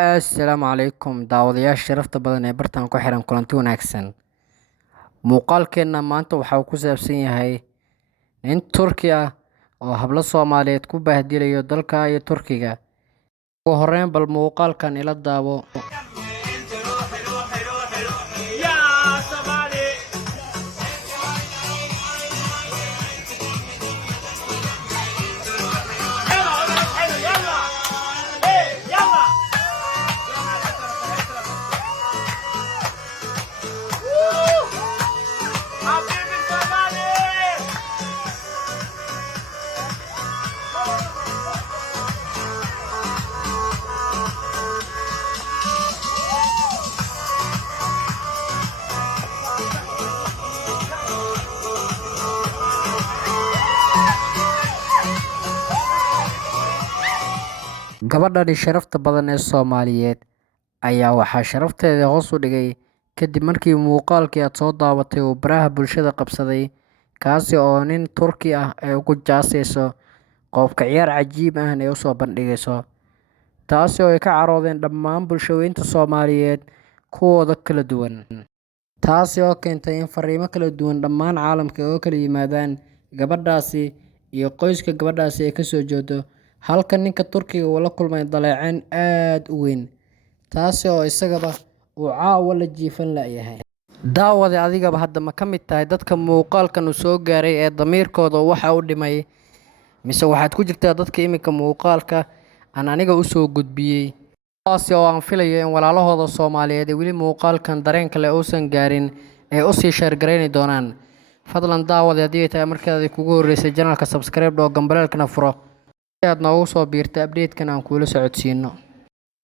Assalaamu calaykum daawadayaasha sharafta badan ee bartan ku xiran kulanti wanaagsan. Muuqaalkeenna maanta waxa uu ku saabsan yahay nin Turki ah oo hablo Soomaaliyeed ku bahdilayo dalka iyo Turkiga. Ugu horreyn bal muuqaalkan ila daawo. Gabadhani sharafta badan ee Soomaaliyeed ayaa waxaa sharafteeda hoos u dhigay kadib markii muuqaalkii aad soo daawatay uu baraha bulshada qabsaday, kaasi oo nin Turki ah ay ugu jaasayso qoobka ciyaar cajiib ahna ay u soo bandhigayso, taasi oo ay ka caroodeen dhammaan bulshooyinka Soomaaliyeed kuwooda kala duwan. Taasi oo keentay in fariimo kala duwan dhammaan caalamka ay uga kala yimaadaan gabadhaasi iyo qoyska gabadhaasi ay ka soo jeedo, halka ninka Turkiga uu la kulmay dhaleecayn aad u weyn, taasi oo isagaba uu caawa la jiifan la'yahay. Daawade adigaba hadda ma ka mid tahay dadka muuqaalkan uu soo gaaray ee damiirkooda waxa u dhimay, mise waxaad ku jirtaa dadka iminka muuqaalka aan aniga u soo gudbiyey, taasi oo aan filayo in walaalahooda Soomaaliyeed ee weli muuqaalkan dareen kale uusan gaarin ay u sii share garayni doonaan. Fadlan daawade haddii ay tahay markaad kugu horreysay channelka subscribe oo gambaleelkana furo si aad noogu soo biirta update-kan aan kuula socodsiino.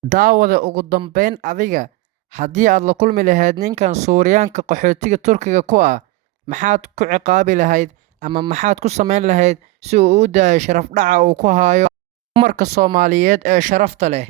Daawade ugu dambeyn adiga haddii aad la kulmi lahayd ninkan Suuriyaanka qaxootiga Turkiga ku ah, maxaad ku ciqaabi lahayd ama maxaad ku samayn lahayd si uu u daayo sharaf dhaca uu ku hayo dumarka Soomaaliyeed ee sharafta leh?